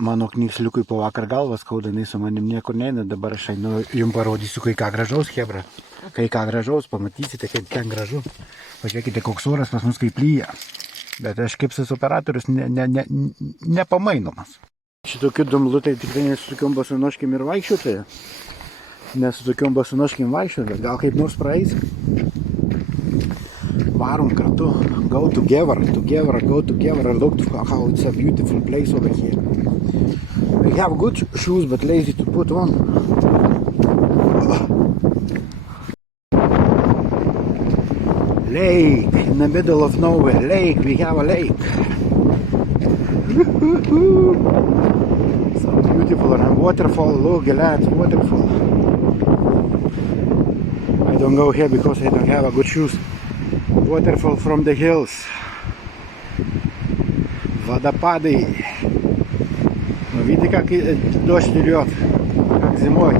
Mano knyksliukui po vakar galvas skauda, jinai su manim niekur neina, dabar aš einu, jums parodysiu kai ką gražaus, hebra. Kai ką gražaus, pamatysite, kaip ten gražu. Pažiūrėkite, koks oras pas mus kaip lyja. Bet aš kaip sus operatorius nepamainomas. Šitokiu dumlu tai tikrai nesu tokiom basunoškim ir vaikščioti. Nesu tokiom basunoškim vaikščioti, bet gal kaip nors praeis. Varom kartu. Go together. Look how it's a beautiful place over here. We have good shoes, but lazy to put on. Lake, in the middle of nowhere. Lake, we have a lake. So beautiful, and waterfall, look at that, waterfall. I don't go here because I don't have a good shoes. Waterfall from the hills. Водопады. Ну, видите, как дождь идет, как зимой.